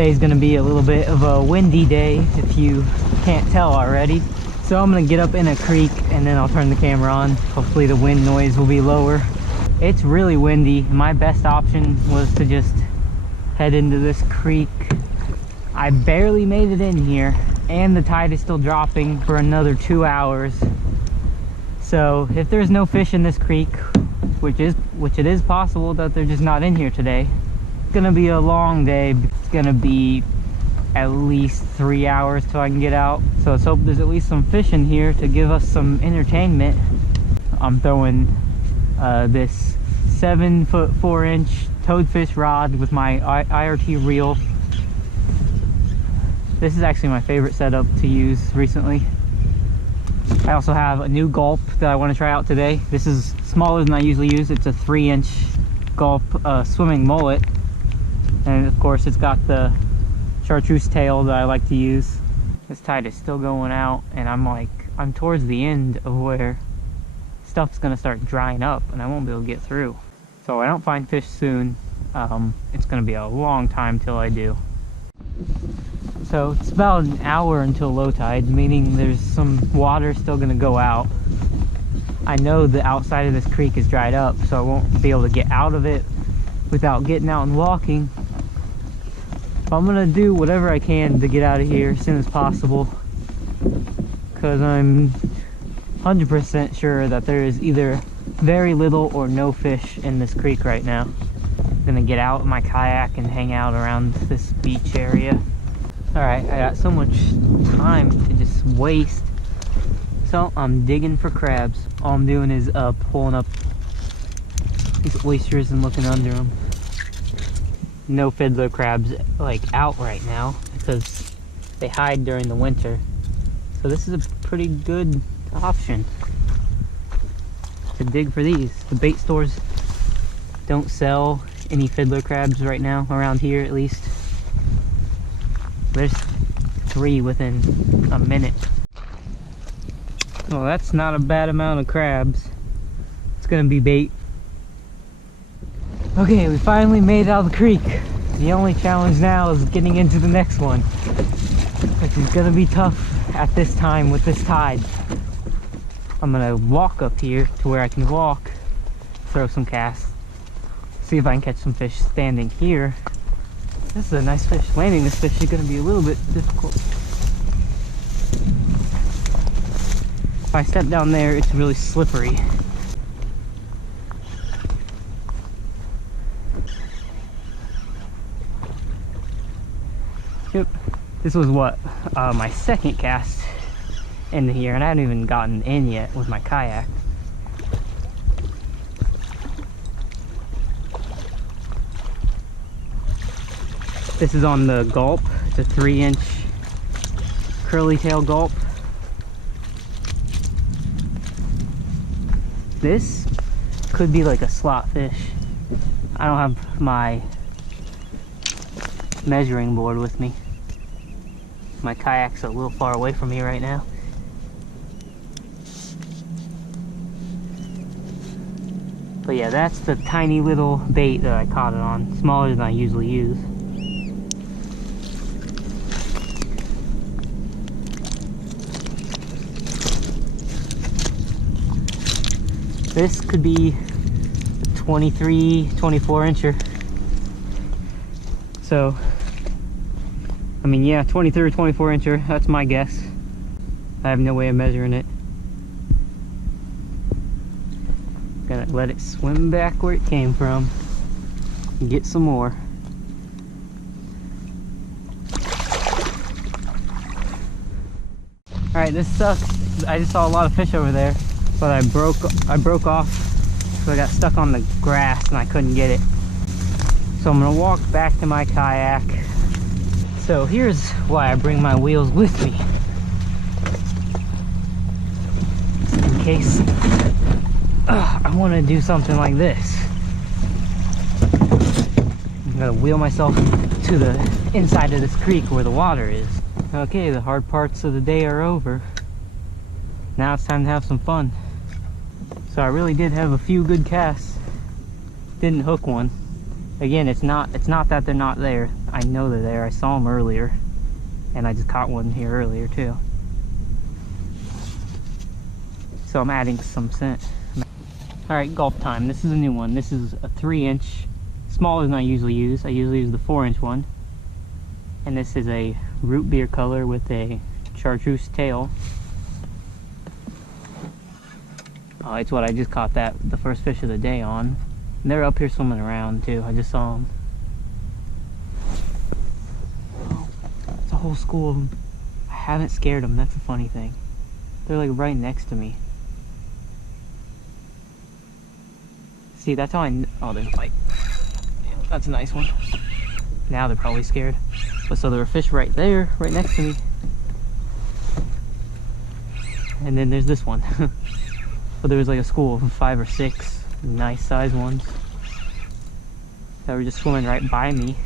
Today's gonna be a little bit of a windy day, if you can't tell already. So I'm gonna get up in a creek and then I'll turn the camera on. Hopefully the wind noise will be lower. It's really windy. My best option was to just head into this creek. I barely made it in here, and the tide is still dropping for another 2 hours. So if there's no fish in this creek, which it is possible that they're just not in here today, it's gonna be a long day. It's gonna be at least 3 hours till I can get out. So let's hope there's at least some fish in here to give us some entertainment. I'm throwing this 7-foot 4-inch toadfish rod with my IRT reel. This is actually my favorite setup to use recently. I also have a new gulp that I want to try out today. This is smaller than I usually use. It's a 3-inch gulp swimming mullet, and of course it's got the chartreuse tail that I like to use. This tide is still going out, and I'm towards the end of where stuff's gonna start drying up and I won't be able to get through. So I don't find fish soon. It's gonna be a long time till I do. So it's about an hour until low tide, meaning there's some water still gonna go out. I know the outside of this creek is dried up, so I won't be able to get out of it without getting out and walking. But I'm gonna do whatever I can to get out of here as soon as possible, because I'm 100% sure that there is either very little or no fish in this creek right now. I'm gonna get out with my kayak and hang out around this beach area. Alright, I got so much time to just waste, so I'm digging for crabs. All I'm doing is pulling up these oysters and looking under them. No fiddler crabs out right now because they hide during the winter, so this is a pretty good option to dig for these. The bait stores don't sell any fiddler crabs right now, around here at least. There's 3 within a minute. Well, that's not a bad amount of crabs. It's gonna be bait. Okay, we finally made it out of the creek. The only challenge now is getting into the next one, which is gonna be tough at this time with this tide. I'm gonna walk up here to where I can walk, throw some casts, see if I can catch some fish standing here. This is a nice fish. Landing this fish is gonna be a little bit difficult. If I step down there, it's really slippery. Yep, this was my second cast into here, and I haven't even gotten in yet with my kayak. This is on the gulp. It's a 3-inch curly tail gulp. This could be like a slot fish. I don't have my measuring board with me. My kayak's a little far away from me right now. But yeah, that's the tiny little bait that I caught it on. Smaller than I usually use. This could be a 23, 24 incher. So, I mean, yeah, 23 or 24 incher, that's my guess. I have no way of measuring it. Gonna let it swim back where it came from and get some more. Alright, this sucks. I just saw a lot of fish over there, but I broke off, so I got stuck on the grass and I couldn't get it. So I'm gonna walk back to my kayak. So here's why I bring my wheels with me. In case I want to do something like this. I'm gonna wheel myself to the inside of this creek where the water is. Okay, the hard parts of the day are over. Now it's time to have some fun. So I really did have a few good casts. Didn't hook one. Again, it's not that they're not there. I know they're there. I saw them earlier, and I just caught one here earlier too. So I'm adding some scent. Alright, gulp time. This is a new one. This is a 3-inch, smaller than I usually use. I usually use the 4-inch one. And this is a root beer color with a chartreuse tail. Oh, it's what I just caught the first fish of the day on. And they're up here swimming around too. I just saw them. Oh, it's a whole school of them. I haven't scared them. That's the funny thing. They're like right next to me. See, that's how I oh, there's a bite. Yeah, that's a nice one. Now they're probably scared. But so there were fish right there, right next to me. And then there's this one. So there was like a school of 5 or 6 nice sized ones that were just swimming right by me.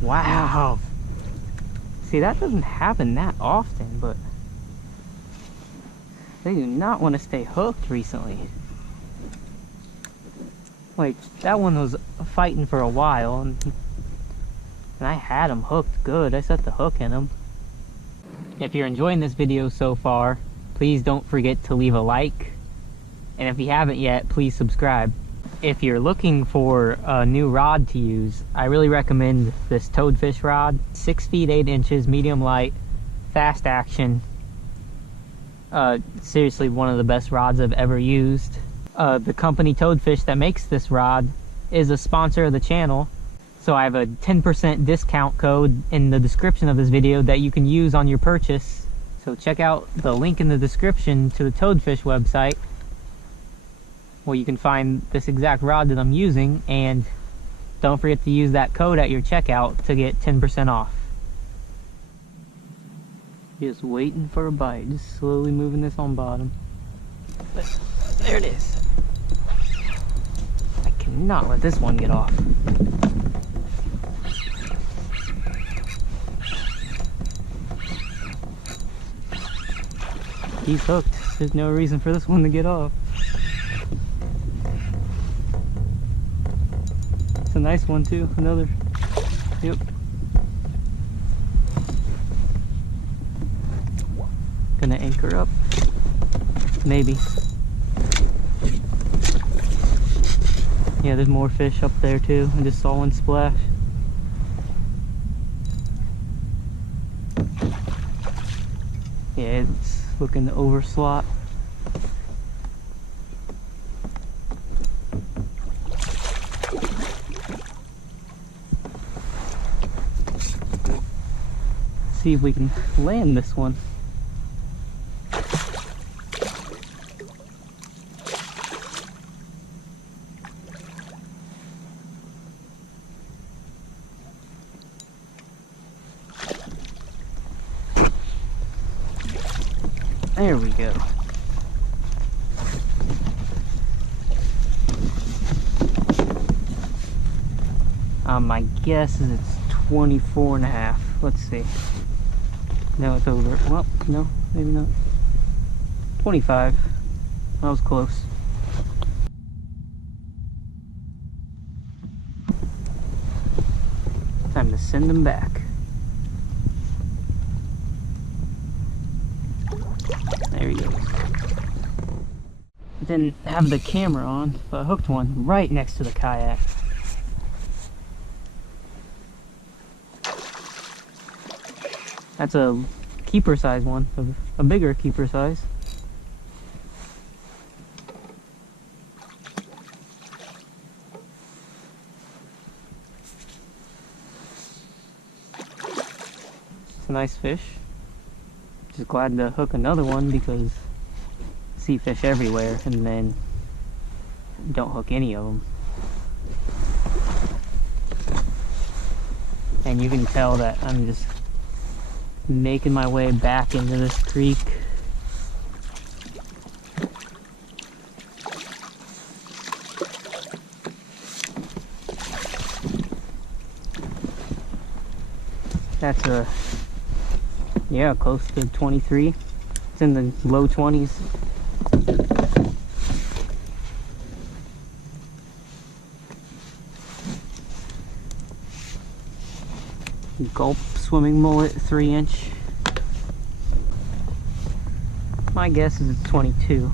Wow. See, that doesn't happen that often, but they do not want to stay hooked recently. Like, that one was fighting for a while, and I had him hooked good. I set the hook in him. If you're enjoying this video so far, please don't forget to leave a like. And if you haven't yet, please subscribe. If you're looking for a new rod to use, I really recommend this toadfish rod. 6 feet 8 inches, medium light, fast action. Seriously, one of the best rods I've ever used. The company Toadfish that makes this rod is a sponsor of the channel. So I have a 10% discount code in the description of this video that you can use on your purchase. So check out the link in the description to the Toadfish website, where you can find this exact rod that I'm using, and don't forget to use that code at your checkout to get 10% off. Just waiting for a bite, just slowly moving this on bottom. But there it is. I cannot let this one get off. He's hooked. There's no reason for this one to get off. It's a nice one too, another. Yep. Gonna anchor up. Maybe. Yeah, there's more fish up there too. I just saw one splash. Yeah, it's looking to overslot. See if we can land this one. There we go. My guess is it's 24 and a half. Let's see. No, it's over. Well, no, maybe not. 25. That was close. Time to send them back. There he goes. Didn't have the camera on, but I hooked one right next to the kayak. That's a keeper size one, a bigger keeper size. It's a nice fish. Just glad to hook another one because I see fish everywhere and then don't hook any of them. And you can tell that I'm just making my way back into this creek. That's a, yeah, close to 23. It's in the low 20s. Gulp swimming mullet, 3-inch. My guess is it's 22.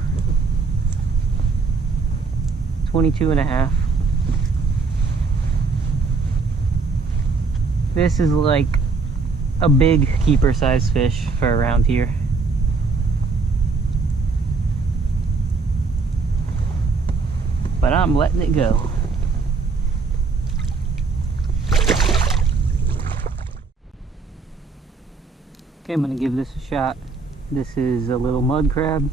22 and a half. This is like a big keeper size fish for around here. But I'm letting it go. Okay, I'm gonna give this a shot. This is a little mud crab,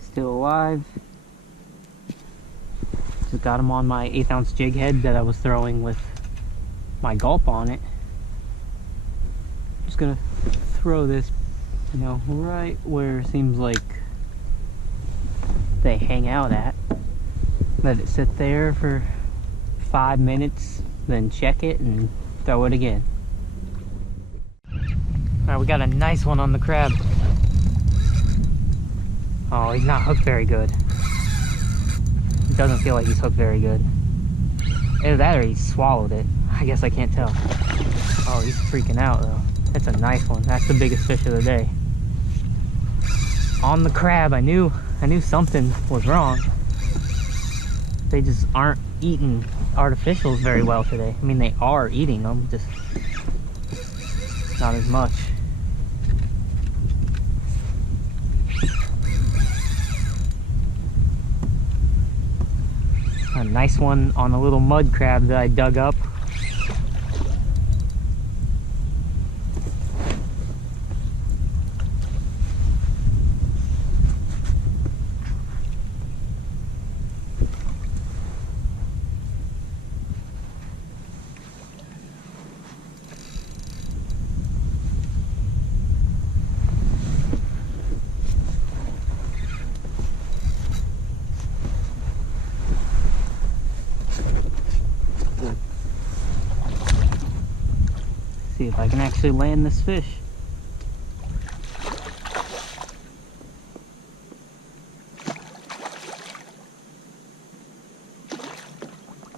still alive. Just got him on my 1/8 ounce jig head that I was throwing with my gulp on it. Just gonna throw this, you know, right where it seems like they hang out at. Let it sit there for 5 minutes, then check it and throw it again. Alright, we got a nice one on the crab. Oh, he's not hooked very good. It doesn't feel like he's hooked very good. Either that or he swallowed it. I guess I can't tell. Oh, he's freaking out though. That's a nice one. That's the biggest fish of the day. On the crab, I knew something was wrong. They just aren't eating artificials very well today. I mean, they are eating them, just not as much. A nice one on a little mud crab that I dug up. See if I can actually land this fish.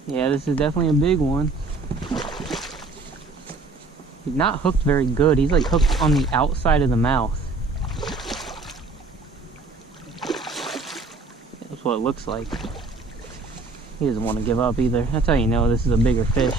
Yeah, this is definitely a big one. He's not hooked very good. He's like hooked on the outside of the mouth. That's what it looks like. He doesn't want to give up either. That's how you know this is a bigger fish.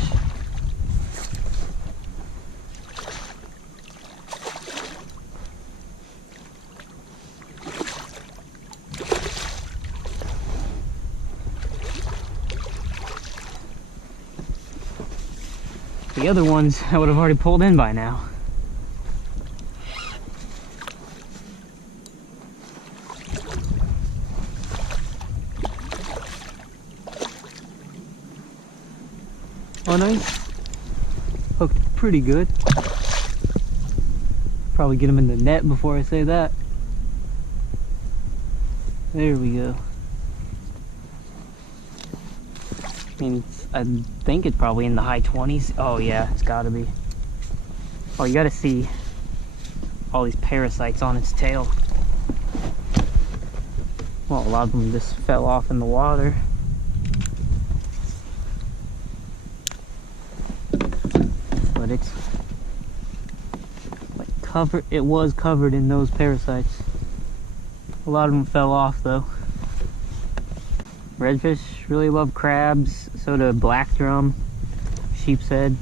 The other ones I would have already pulled in by now. Oh, nice. Hooked pretty good. Probably get him in the net before I say that. There we go. I mean, I think it's probably in the high 20s. Oh yeah, it's gotta be. Oh, you gotta see all these parasites on its tail. Well, a lot of them just fell off in the water. But it's like covered, it was covered in those parasites. A lot of them fell off though. Redfish really love crabs, so do black drum, sheep's head.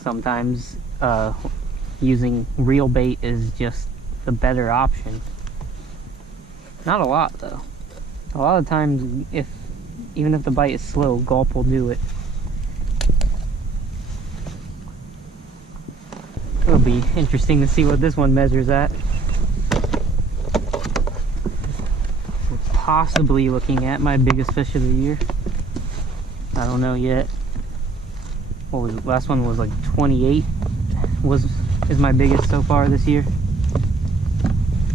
Sometimes using reel bait is just the better option. Not a lot though. A lot of times, even if the bite is slow, gulp will do it. It'll be interesting to see what this one measures at. Possibly looking at my biggest fish of the year. I don't know yet. What was it? Last one was like 28. Is my biggest so far this year.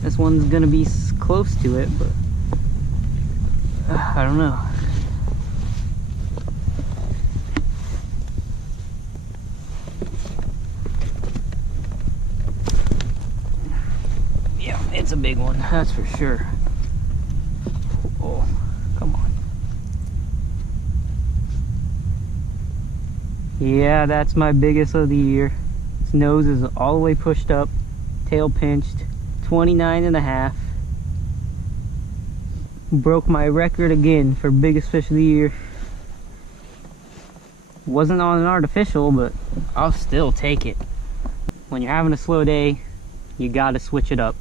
This one's gonna be close to it, but I don't know. Yeah, it's a big one, that's for sure. Oh, come on. Yeah, that's my biggest of the year. Its nose is all the way pushed up, tail pinched, 29.5. Broke my record again for biggest fish of the year. Wasn't on an artificial, but I'll still take it. When you're having a slow day, you gotta switch it up.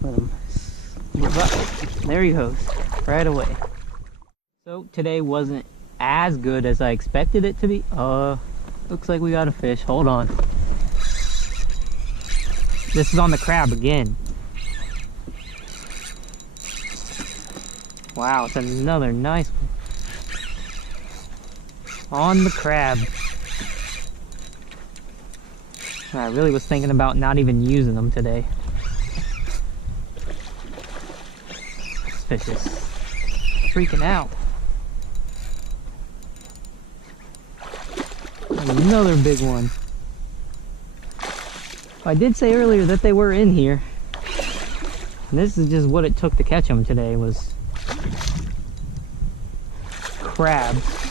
Let him give up. There he goes, right away. So today wasn't as good as I expected it to be. Looks like we got a fish. Hold on. This is on the crab again. Wow, it's another nice one. On the crab. I really was thinking about not even using them today. This fish is freaking out. Another big one. I did say earlier that they were in here. And this is just what it took to catch them today, was crabs.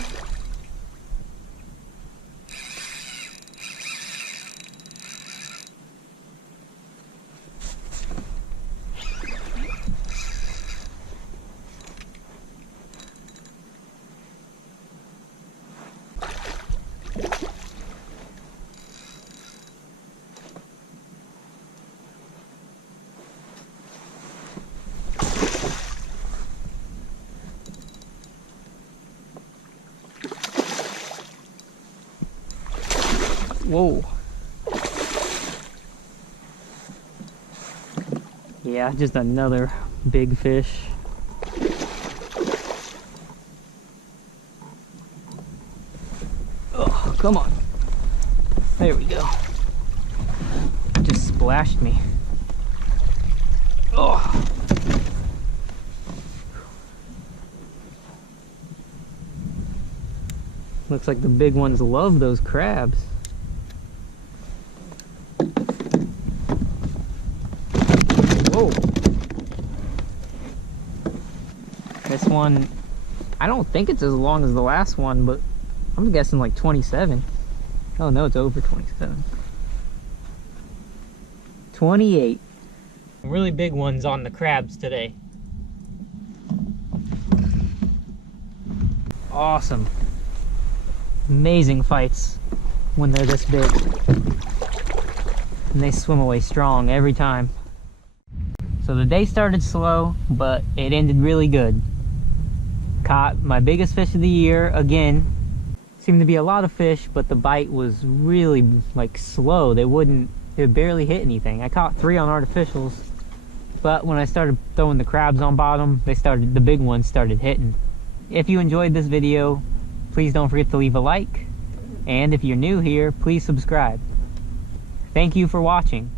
Whoa. Yeah, just another big fish. Oh, come on. There we go. Just splashed me. Oh. Looks like the big ones love those crabs. Whoa. This one, I don't think it's as long as the last one, but I'm guessing like 27. Oh no, it's over 27. 28. Really big ones on the crabs today. Awesome. Amazing fights when they're this big. And they swim away strong every time. So the day started slow, but it ended really good. Caught my biggest fish of the year again. Seemed to be a lot of fish, but the bite was really like slow. It barely hit anything. I caught 3 on artificials, but when I started throwing the crabs on bottom, the big ones started hitting. If you enjoyed this video, please don't forget to leave a like, and if you're new here, please subscribe. Thank you for watching.